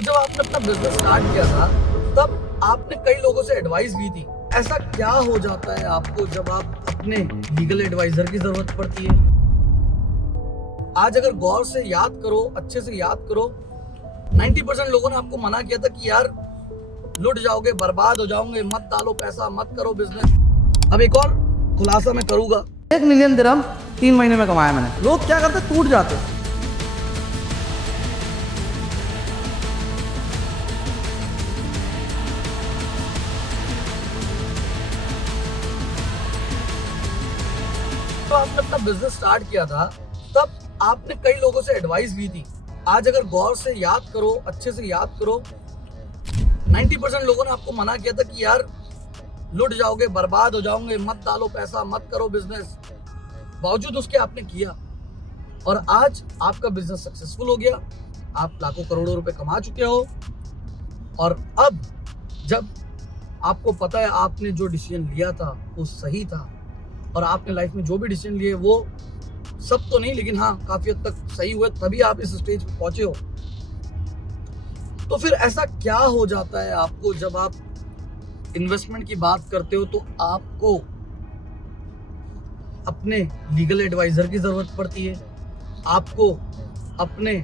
तो जब आपने अपना बिजनेस स्टार्ट किया था तब आपने कई लोगों से एडवाइस भी थी। ऐसा क्या हो जाता है आपको जब आप अपने लीगल एडवाइजर की जरूरत पड़ती है? आज अगर गौर से याद करो, अच्छे से याद करो, 90% लोगों ने आपको मना किया था कि यार लुट जाओगे, बर्बाद हो जाओगे, मत डालो पैसा, मत करो बिजनेस। अब एक और खुलासा मैं करूंगा। 1 मिलियन दिरहम 3 महीने में कमाया मैंने। लोग क्या करते, टूट जाते। तो आपने अपना बिजनेस स्टार्ट किया था तब आपने कई लोगों से एडवाइस भी थी। आज अगर गौर से याद करो, अच्छे से याद करो, 90% लोगों ने आपको मना किया था कि यार लुट जाओगे, बर्बाद हो जाओगे, मत डालो पैसा, मत करो बिजनेस। बावजूद उसके आपने किया और आज आपका बिजनेस सक्सेसफुल हो गया। आप लाखों करोड़ों रुपए कमा चुके हो और अब जब आपको पता है आपने जो डिसीजन लिया था वो सही था और आपने लाइफ में जो भी डिसीजन लिए वो सब तो नहीं, लेकिन हाँ काफी हद तक सही हुए, तभी आप इस स्टेज पे पहुंचे हो। तो फिर ऐसा क्या हो जाता है आपको जब आप इन्वेस्टमेंट की बात करते हो तो आपको अपने लीगल एडवाइजर की जरूरत पड़ती है, आपको अपने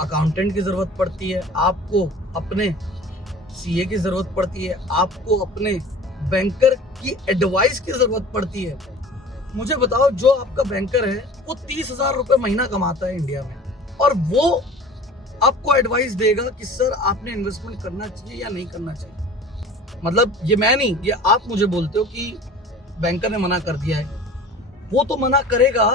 अकाउंटेंट की जरूरत पड़ती है, आपको अपने सीए की जरूरत पड़ती है, आपको अपने बैंकर की एडवाइस की जरूरत पड़ती है। मुझे बताओ, जो आपका बैंकर है वो 30,000 रुपए महीना कमाता है इंडिया में और वो आपको एडवाइस देगा कि सर आपने इन्वेस्टमेंट करना चाहिए या नहीं करना चाहिए। मतलब ये मैं नहीं, ये आप मुझे बोलते हो कि बैंकर ने मना कर दिया है। वो तो मना करेगा।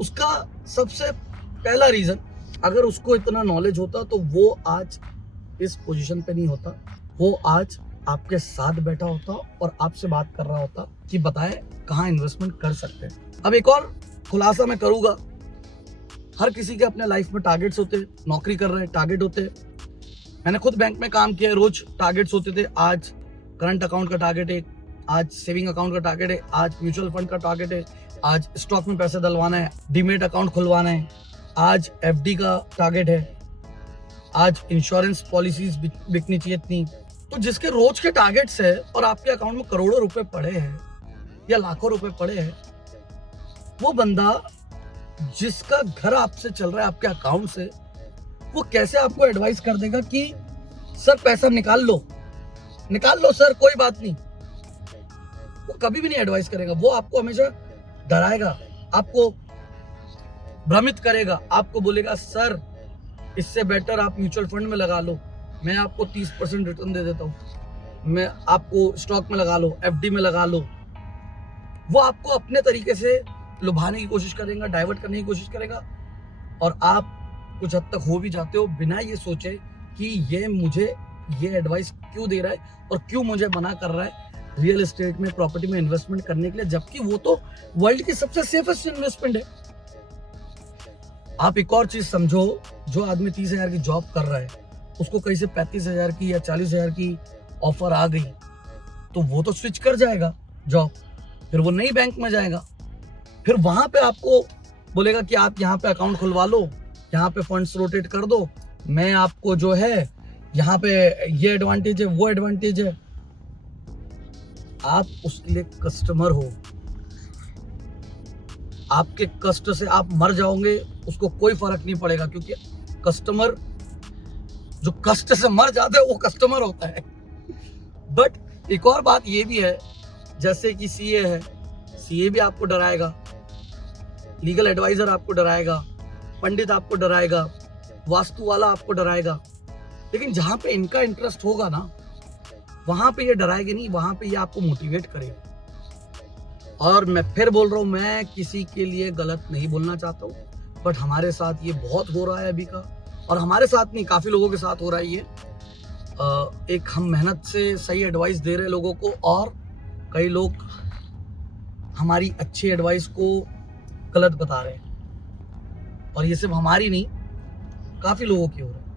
उसका सबसे पहला रीजन, अगर उसको इतना नॉलेज होता तो वो आज इस पोजीशन पे नहीं होता। वो आज आपके साथ बैठा होता और आपसे बात कर रहा होता कि बताएं कहाँ इन्वेस्टमेंट कर सकते हैं। अब एक और खुलासा मैं करूंगा। हर किसी के अपने लाइफ में टारगेट्स होते हैं, नौकरी कर रहे हैं, टारगेट होते हैं। मैंने खुद बैंक में काम किया है, रोज टारगेट्स होते थे। आज करंट अकाउंट का टारगेट है, आज सेविंग अकाउंट का टारगेट है, आज म्यूचुअल फंड का टारगेट है, आज स्टॉक में पैसे डलवाना है, डीमेट अकाउंट खुलवाना है, आज एफडी का टारगेट है, आज इंश्योरेंस पॉलिसीज बिकनी चाहिए इतनी। तो जिसके रोज के टारगेट्स है और आपके अकाउंट में करोड़ों रुपए पड़े हैं या लाखों रुपए पड़े हैं, वो बंदा जिसका घर आपसे चल रहा है, आपके अकाउंट से, वो कैसे आपको एडवाइस कर देगा कि सर पैसा निकाल लो सर, कोई बात नहीं। वो कभी भी नहीं एडवाइस करेगा। वो आपको हमेशा डराएगा, आपको भ्रमित करेगा, आपको बोलेगा सर इससे बेटर आप म्यूचुअल फंड में लगा लो, मैं आपको 30% रिटर्न दे देता हूँ, मैं आपको स्टॉक में लगा लो, एफडी में लगा लो। वो आपको अपने तरीके से लुभाने की कोशिश करेगा, डाइवर्ट करने की कोशिश करेगा और आप कुछ हद तक हो भी जाते हो बिना ये सोचे कि ये मुझे ये एडवाइस क्यों दे रहा है और क्यों मुझे मना कर रहा है रियल एस्टेट में, प्रॉपर्टी में इन्वेस्टमेंट करने के लिए, जबकि वो तो वर्ल्ड की सबसे सेफेस्ट इन्वेस्टमेंट है। आप एक और चीज समझो, जो आदमी 30,000 की जॉब कर रहा है, उसको कहीं से 35,000 की या 40,000 की ऑफर आ गई तो वो तो स्विच कर जाएगा जॉब, फिर वो नई बैंक में जाएगा, फिर वहां पे आपको बोलेगा कि आप यहाँ पे अकाउंट खुलवा लो, यहाँ पे फंड्स रोटेट कर दो, मैं आपको जो है यहाँ पे ये एडवांटेज है, वो एडवांटेज है। आप उसके लिए कस्टमर हो, आपके कष्ट से आप मर जाओगे उसको कोई फर्क नहीं पड़ेगा, क्योंकि कस्टमर जो कष्ट से मर जाता है वो कस्टमर होता है। बट एक और बात ये भी है, जैसे कि सीए है, सीए भी आपको डराएगा, लीगल एडवाइजर आपको डराएगा, पंडित आपको डराएगा, वास्तु वाला आपको डराएगा, लेकिन जहां पे इनका इंटरेस्ट होगा ना वहां पे ये डराएगा नहीं, वहां पे ये आपको मोटिवेट करेगा। और मैं फिर बोल रहा हूं, मैं किसी के लिए गलत नहीं बोलना चाहता हूं, बट हमारे साथ ये बहुत हो रहा है अभी का, और हमारे साथ नहीं काफी लोगों के साथ हो रहा है ये। एक हम मेहनत से सही एडवाइस दे रहे लोगों को और कई लोग हमारी अच्छी एडवाइस को गलत बता रहे हैं, और ये सिर्फ हमारी नहीं काफी लोगों की हो रहा है।